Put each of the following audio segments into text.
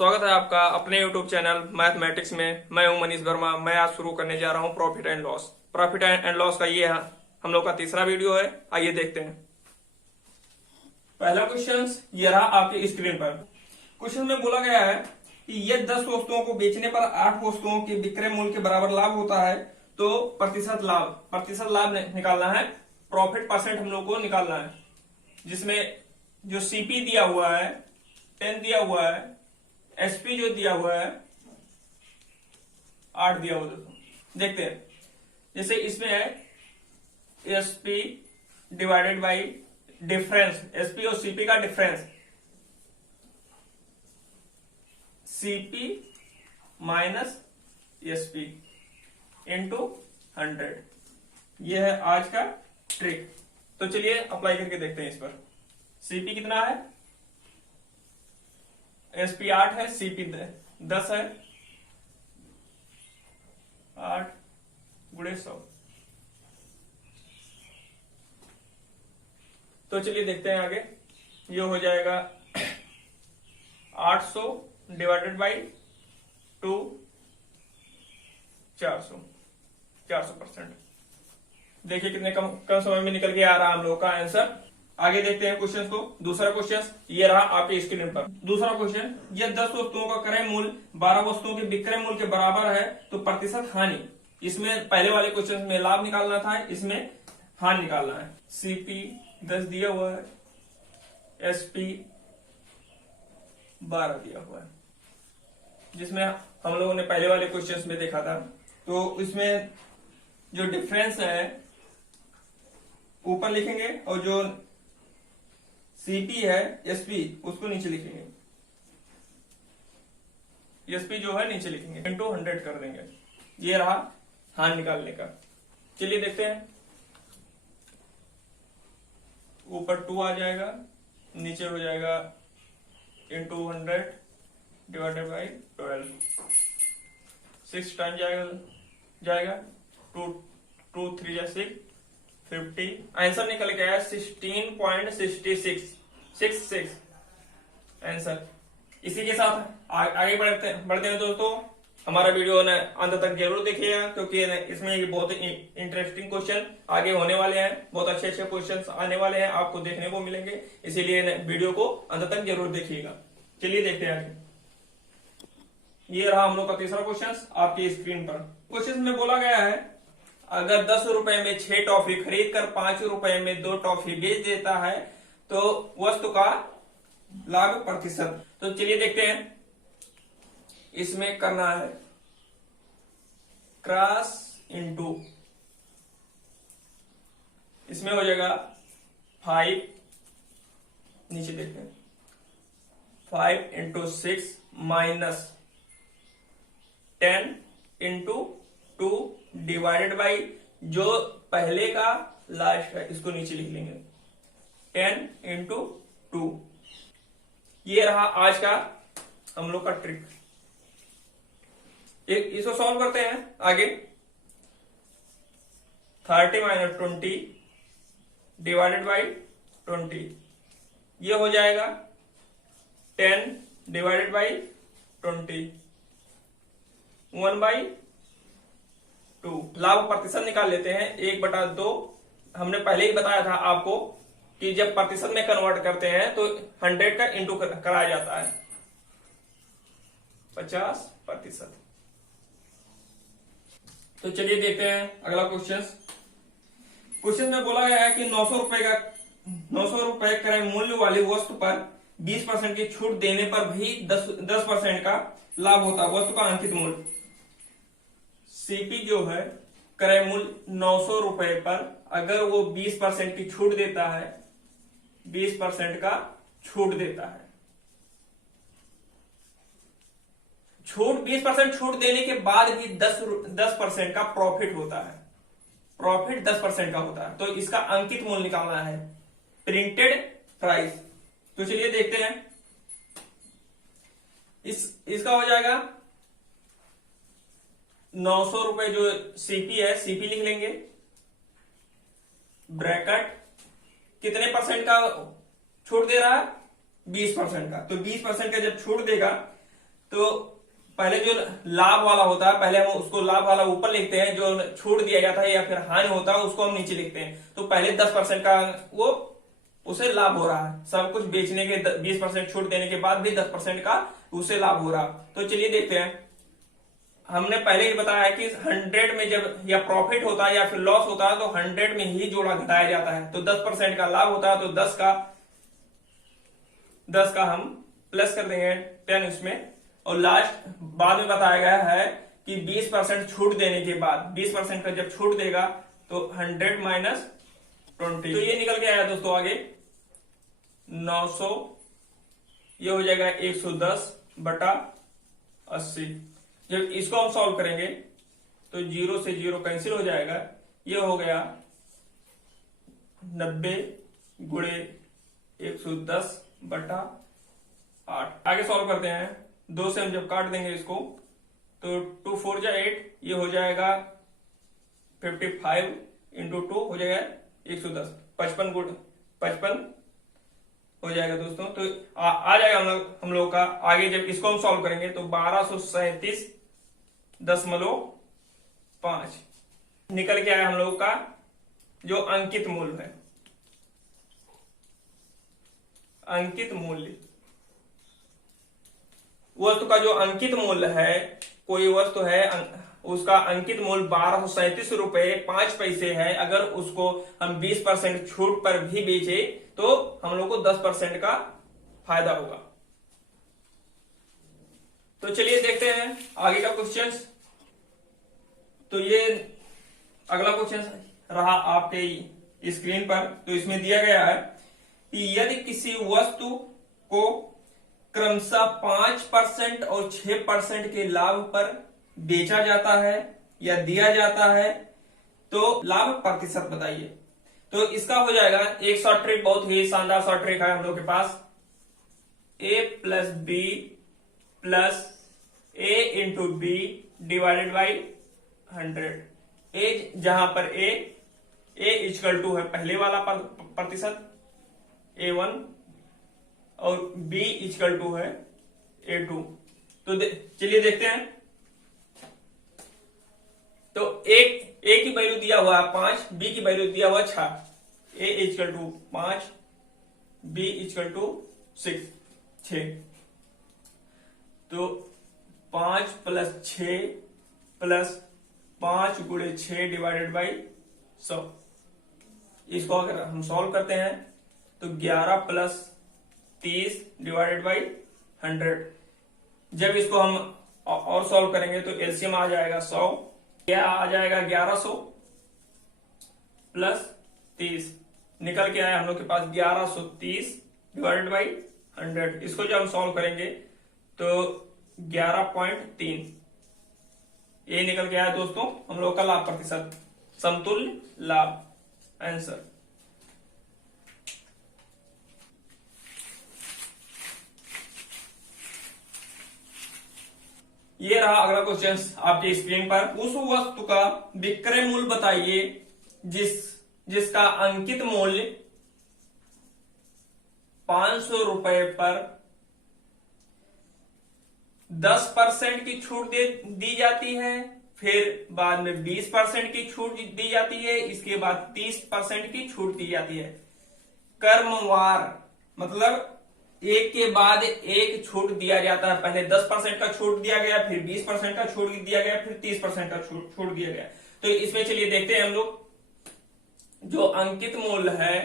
स्वागत है आपका अपने YouTube चैनल मैथमेटिक्स में। मैं हूं मनीष वर्मा। मैं आज शुरू करने जा रहा हूं profit and loss. Profit and loss का ये हम लोग का तीसरा वीडियो है। आइए देखते हैं। पहला क्वेश्चन ये रहा आपकी स्क्रीन पर। क्वेश्चन में बोला गया है कि यदि 10 वस्तुओं को बेचने पर 8 वस्तुओं के विक्रय मूल्य के बराबर लाभ होता है तो प्रतिशत लाभ निकालना है। प्रॉफिट परसेंट हम लोग को निकालना है, जिसमें जो सीपी दिया हुआ है 10 दिया हुआ है, एसपी जो दिया हुआ है 8 दिया हुआ है। देखते हैं, जैसे इसमें है SP divided by difference, SP और सीपी का difference, CP minus SP into 100। यह है आज का ट्रिक। तो चलिए अप्लाई करके देखते हैं इस पर। सीपी कितना है? एसपी 8 है, सीपी 10 है। 8 गुणे 100। तो चलिए देखते हैं आगे। ये हो जाएगा 800 डिवाइडेड बाई 2, 400%। देखिए कितने कम समय में निकल के आ रहा हम लोग का आंसर। आगे देखते हैं क्वेश्चन को। दूसरा क्वेश्चन ये रहा आपके स्क्रीन पर। दूसरा क्वेश्चन, यह 10 वस्तुओं का क्रय मूल्य 12 वस्तुओं के विक्रय मूल्य के बराबर है तो प्रतिशत हानि। इसमें पहले वाले क्वेश्चन में लाभ निकालना था, इसमें हानि निकालना है। सीपी 10 दिया हुआ है, एसपी 12 दिया हुआ है, जिसमें हम लोगों ने पहले वाले क्वेश्चन में देखा था। तो इसमें जो डिफरेंस है ऊपर लिखेंगे और जो सीपी है एसपी उसको नीचे लिखेंगे। एसपी जो है नीचे लिखेंगे, इंटू 100 कर देंगे। ये रहा हानि निकालने का। चलिए देखते हैं। ऊपर 2 आ जाएगा, नीचे हो जाएगा इंटू 100 डिवाइडेड बाई 12। 6 टाइम जाएगा 2 3 जा 6, 50। आंसर निकल के आया 16.66 आंसर। इसी के साथ आगे बढ़ते हैं दोस्तों। हमारा वीडियो ने अंत तक जरूर देखिएगा, क्योंकि इसमें ये बहुत इंटरेस्टिंग क्वेश्चन आगे होने वाले हैं। बहुत अच्छे क्वेश्चंस आने वाले हैं, आपको देखने को मिलेंगे। इसीलिए वीडियो को अंत तक जरूर देखिएगा। चलिए देखते हैं आगे। ये रहा हम लोग का तीसरा क्वेश्चन आपकी स्क्रीन पर। क्वेश्चन में बोला गया है, अगर 10 रुपए में 6 टॉफी खरीद कर 5 रुपए में 2 टॉफी बेच देता है तो वस्तु का लाभ प्रतिशत। तो चलिए देखते हैं। इसमें करना है क्रॉस इंटू, इसमें हो जाएगा 5, नीचे देखते हैं 5 into 6 minus 10 into 2 divided by जो पहले का लास्ट है इसको नीचे लिख लेंगे 10 इंटू 2। ये रहा आज का हम लोग का ट्रिक। इसको सॉल्व करते हैं आगे। 30 माइनस 20 डिवाइडेड बाई 20। ये हो जाएगा 10 डिवाइडेड बाई 20, 1/2। लाभ प्रतिशत निकाल लेते हैं। 1/2 हमने पहले ही बताया था आपको कि जब प्रतिशत में कन्वर्ट करते हैं तो 100 का इंटू कराया जाता है, 50%। तो चलिए देखते हैं अगला क्वेश्चन। क्वेश्चन में बोला गया है कि 900 रुपए क्रय मूल्य वाली वस्तु पर 20% की छूट देने पर भी 10% का लाभ होता है। वस्तु का अंकित मूल्य सीपी जो है क्रय मूल्य 900 रुपए पर अगर वो 20% की छूट देता है, 20% का छूट देता है, छूट 20% छूट देने के बाद भी 10% का प्रॉफिट होता है। प्रॉफिट 10% का होता है। तो इसका अंकित मूल्य निकालना है, प्रिंटेड प्राइस। तो चलिए देखते हैं। इसका हो जाएगा 900 रुपए जो सीपी है, सीपी लिख लेंगे, ब्रैकेट कितने परसेंट का छूट दे रहा है? 20% का। तो 20% का जब छूट देगा तो पहले जो लाभ वाला होता है पहले हम उसको लाभ वाला ऊपर लिखते हैं, जो छूट दिया जाता है या फिर हानि होता है उसको हम नीचे लिखते हैं। तो पहले 10% का वो उसे लाभ हो रहा है, सब कुछ बेचने के 20% छूट देने के बाद भी 10% का उसे लाभ हो रहा। तो चलिए देखते हैं। हमने पहले ही बताया है कि 100 में जब या प्रॉफिट होता है या फिर लॉस होता है तो 100 में ही जोड़ा घटाया जाता है। तो 10% का लाभ होता है तो 10 का हम प्लस कर देंगे 10 उसमें, और लास्ट बाद में बताया गया है कि 20% छूट देने के बाद 20% का जब छूट देगा तो 100 माइनस 20, तो ये निकल के आया दोस्तों आगे 900, ये हो जाएगा 110 बटा 80। जब इसको हम सॉल्व करेंगे तो 0 से 0 कैंसिल हो जाएगा, ये हो गया 90 गुणे 110 बटा 8। आगे सॉल्व करते हैं। 2 से हम जब काट देंगे इसको तो 2 4 जा 8, ये हो जाएगा 55 इंटू 2 हो जाएगा 110, 55 गुण 55 हो जाएगा दोस्तों। तो आ जाएगा हम लोग का। आगे जब इसको हम सॉल्व करेंगे तो 1237.5 निकल के आया हम लोग का जो अंकित मूल्य है। अंकित मूल्य, वस्तु का जो अंकित मूल्य है, कोई वस्तु है उसका अंकित मूल्य 1237 रुपए 5 पैसे है। अगर उसको हम 20% छूट पर भी बेचे तो हम लोग को 10% का फायदा होगा। तो चलिए देखते हैं आगे का क्वेश्चन। तो ये अगला क्वेश्चन रहा आपके स्क्रीन पर। तो इसमें दिया गया है कि यदि किसी वस्तु को क्रमशः 5% और 6% के लाभ पर बेचा जाता है या दिया जाता है तो लाभ प्रतिशत बताइए। तो इसका हो जाएगा एक शॉर्ट ट्रिक, बहुत ही शानदार शॉर्ट ट्रिक है हम लोग के पास। a plus b plus a into b divided by 100। A जहां पर a इक्वल टू है पहले वाला प्रतिशत a1 और b इक्वल टू है a2। तो चलिए देखते हैं। तो a की वैल्यू दिया हुआ है 5, b की वैल्यू दिया हुआ 6। a equal to 5, b equal to 6। तो 5 प्लस 6 प्लस 5 गुणे 6 डिवाइडेड बाई 100। इसको अगर हम सॉल्व करते हैं तो 11 प्लस 30 डिवाइडेड बाई 100। जब इसको हम और सॉल्व करेंगे तो एलसीएम आ जाएगा 100, क्या आ जाएगा 1100 प्लस 30, निकल के आया हम लोग के पास 1130 डिवाइडेड बाई 100। इसको जब हम सॉल्व करेंगे तो 11.3 ये निकल के आया दोस्तों हम लोग का लाभ प्रतिशत, समतुल्य लाभ आंसर। ये रहा अगला क्वेश्चन आपके स्क्रीन पर। उस वस्तु का विक्रय मूल्य बताइए जिसका अंकित मूल्य 500 रुपए पर 10% की छूट दी जाती है, फिर बाद में 20% की छूट दी जाती है, इसके बाद 30% की छूट दी जाती है। क्रमवार मतलब एक के बाद एक छूट दिया जाता है। पहले 10% का छूट दिया गया, फिर 20% का छूट दिया गया, फिर 30% का छूट दिया गया। तो इसमें चलिए देखते हैं हम लोग। जो अंकित मूल्य है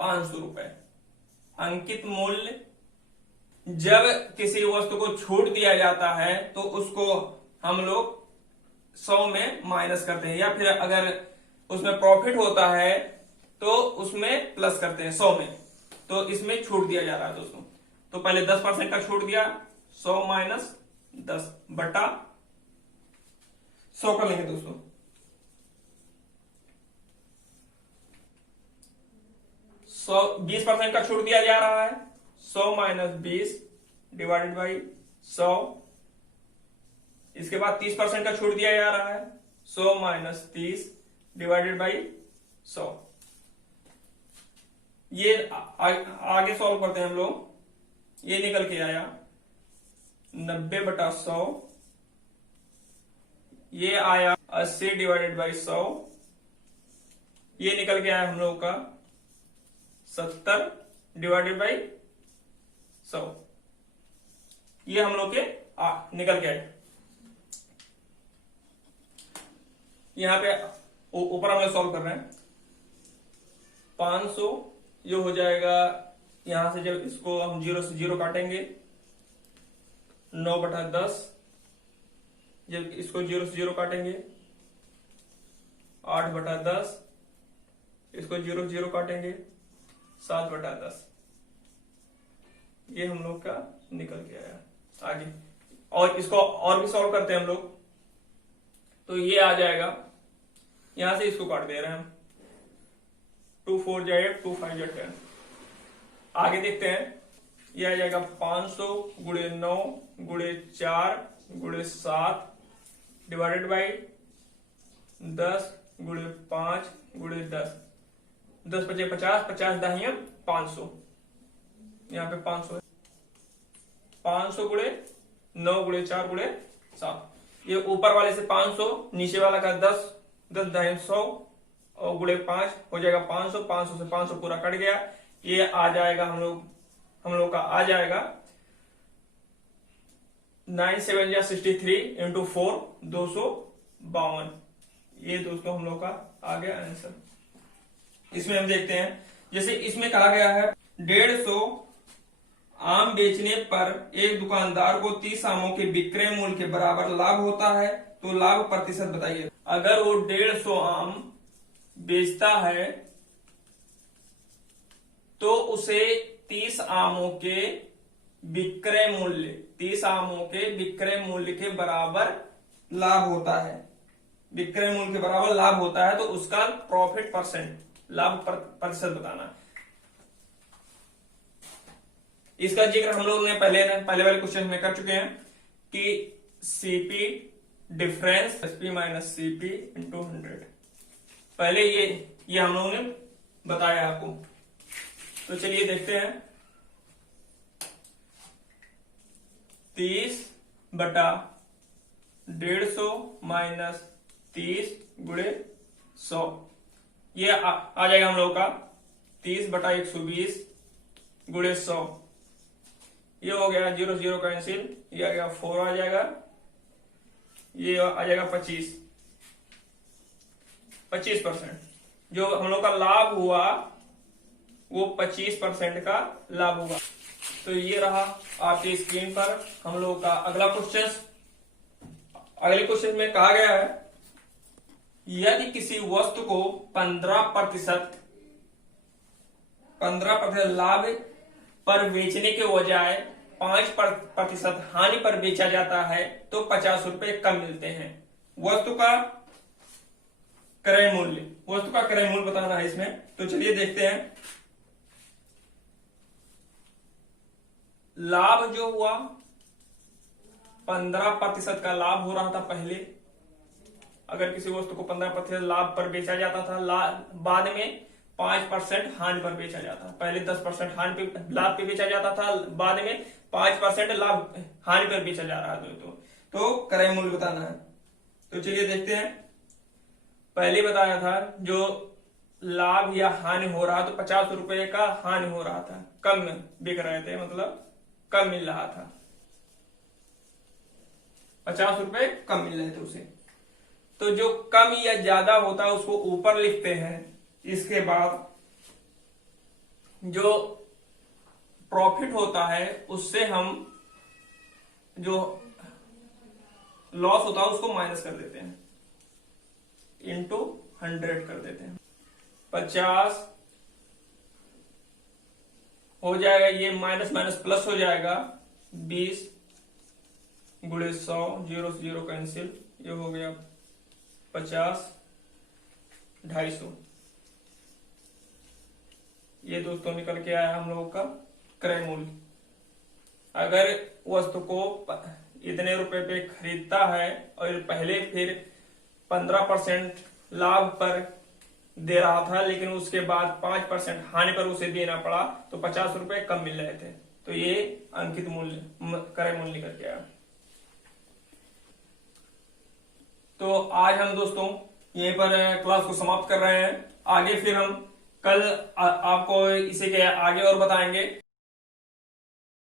500 रुपए, अंकित मूल्य जब किसी वस्तु को छूट दिया जाता है तो उसको हम लोग 100 में माइनस करते हैं, या फिर अगर उसमें प्रॉफिट होता है तो उसमें प्लस करते हैं 100 में। तो इसमें छूट दिया जा रहा है दोस्तों। तो पहले 10% का छूट दिया, 100 माइनस 10 बटा 100 कर लेंगे दोस्तों। 20% का छूट दिया जा रहा है, 100 माइनस 20 डिवाइडेड बाई 100। इसके बाद 30% का छूट दिया जा रहा है, 100 माइनस 30 डिवाइडेड बाई 100। ये आगे सॉल्व करते हैं हम लोग। ये निकल के आया 90/100, ये आया 80/100, ये निकल के आया हम लोग का 70/100, ये हम लोग के निकल के आए। यहां पे ऊपर हम लोग सॉल्व कर रहे हैं। 500 ये हो जाएगा, यहां से जब इसको हम 0 से 0 काटेंगे 9/10, जब इसको 0 से 0 काटेंगे 8/10, इसको 0 से 0 काटेंगे 7/10, ये हम लोग का निकल के आया। आगे और इसको और भी सॉल्व करते हैं हम लोग, तो ये आ जाएगा, यहां से इसको काट दे रहे हैं हम, 2 4 8, 2 5 10। आगे देखते हैं, ये आ जाएगा 500 गुणे 9 गुणे 4 गुणे 7 डिवाइडेड बाई 10 गुणे 5 गुणे 10, 10 × 5 = 50, 50 दाहिया 500, यहाँ पे 500 है। 500 गुणे 9 गुणे 4 गुणे 7, ये ऊपर वाले से 500, नीचे वाला का 10, 10 दाहिया 100 और गुणे 5 हो जाएगा 500, 500 से 500 पूरा कट गया। ये आ जाएगा हम लोग का आ जाएगा 9 7 या 63 इंटू 4 252। ये दोस्तों हम लोग का आ गया आंसर। इसमें हम देखते हैं, जैसे इसमें कहा गया है 150 आम बेचने पर एक दुकानदार को 30 आमों के विक्रय मूल्य के बराबर लाभ होता है, तो लाभ प्रतिशत बताइए। अगर वो 150 आम बेचता है तो उसे 30 आमों के विक्रय मूल्य, 30 आमों के विक्रय मूल्य के बराबर लाभ होता है, विक्रय मूल्य के बराबर लाभ होता है, तो उसका प्रॉफिट परसेंट, लाभ प्रतिशत बताना। इसका जिक्र हम लोगों ने पहले वाले क्वेश्चन में कर चुके हैं कि CP difference SP minus CP into 100, पहले ये हम लोगों ने बताया आपको। तो चलिए देखते हैं, 30/150 माइनस 30 गुणे 100, ये आ जाएगा हम लोग का 30/120 गुणे 100, ये हो गया 0 0 कैंसिल, ये आ गया 4 आ जाएगा, ये आ जाएगा 25%। जो हम लोग का लाभ हुआ वो 25% का लाभ होगा। तो ये रहा आपकी स्क्रीन पर हम लोग का अगला क्वेश्चन। अगले क्वेश्चन में कहा गया है, यदि किसी वस्तु को 15% लाभ पर बेचने के बजाय 5% हानि पर बेचा जाता है तो 50 रुपए कम मिलते हैं। वस्तु का क्रय मूल्य बताना है इसमें। तो चलिए देखते हैं, लाभ जो हुआ 15% का लाभ हो रहा था पहले, अगर किसी वस्तु को 15% लाभ पर बेचा जाता था, बाद में 5% हानि पर बेचा जाता, पहले 10% हानि पे लाभ पे बेचा जाता था, बाद में 5% लाभ हानि पर बेचा जा रहा है तो क्रय मूल्य बताना है। तो चलिए देखते हैं, पहले बताया था जो लाभ या हानि हो रहा, तो 50 रुपए का हानि हो रहा था, कम बिक रहे थे, मतलब कम मिल रहा था, 50 रुपए कम मिल रहे थे उसे। तो जो कम या ज्यादा होता है उसको ऊपर लिखते हैं, इसके बाद जो प्रॉफिट होता है उससे हम जो लॉस होता है उसको माइनस कर देते हैं, इंटू 100 कर देते हैं। 50 हो जाएगा, ये माइनस माइनस प्लस हो जाएगा, 20 गुणे 100, 0 से 0 कैंसिल, ये हो गया 50, 250। ये दोस्तों निकल के आया हम लोगों का क्रय मूल्य। अगर वस्तु को इतने रुपए पे खरीदता है और पहले फिर 15% लाभ पर दे रहा था, लेकिन उसके बाद 5% हानि पर उसे देना पड़ा, तो 50 रुपए कम मिल रहे थे, तो ये अंकित मूल्य क्रय मूल्य निकल के आया। तो आज हम दोस्तों यहीं पर क्लास को समाप्त कर रहे हैं। आगे फिर हम कल आपको इसे के आगे और बताएंगे।